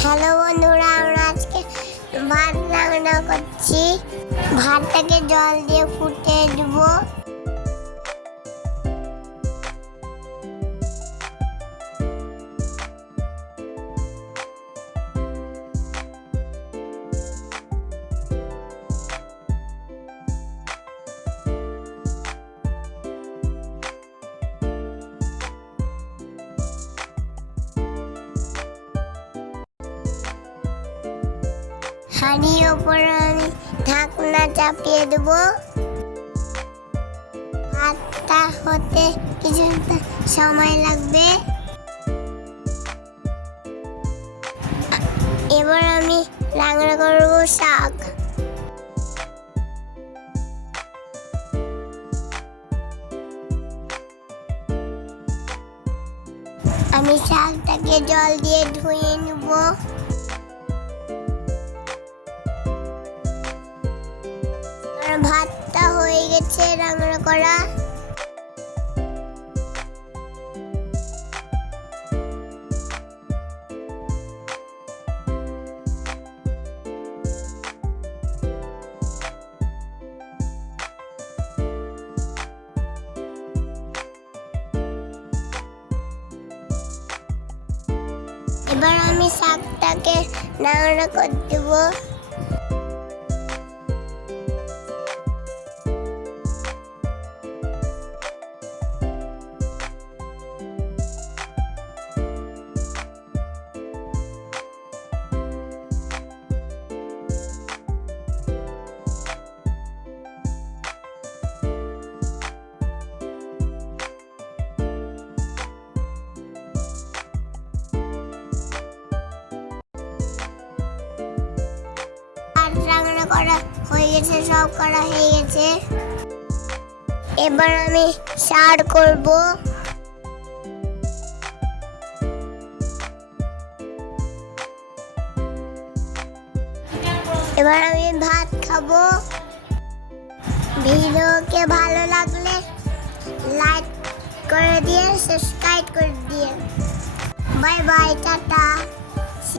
হ্যালো বন্ধুরা, আমরা আজকে ভাত রান্না করছি। ভাতটাকে জল দিয়ে ফুটিয়ে দেবো। হাঁড়ির ওপরে আমি ঢাকনা চাপিয়ে দেব। ভাতটা হতে কিছুটা সময় লাগবে। এবার আমি রান্না করব শাক। আমি শাকটাকে জল দিয়ে ধুয়ে নেব। ভাতটা হয়ে গেছে রান্না করা। এবার আমি শাকটাকে রান্না করে দেবো। রান্না করা হয়ে গেছে, সব করা হয়ে গেছে। এবার আমি সার করব। এবার আমি ভাত খাবো। ভিডিওকে ভালো লাগলে লাইক করে দিয়ে সাবস্ক্রাইব করে দিয়ে। Bye bye, tata.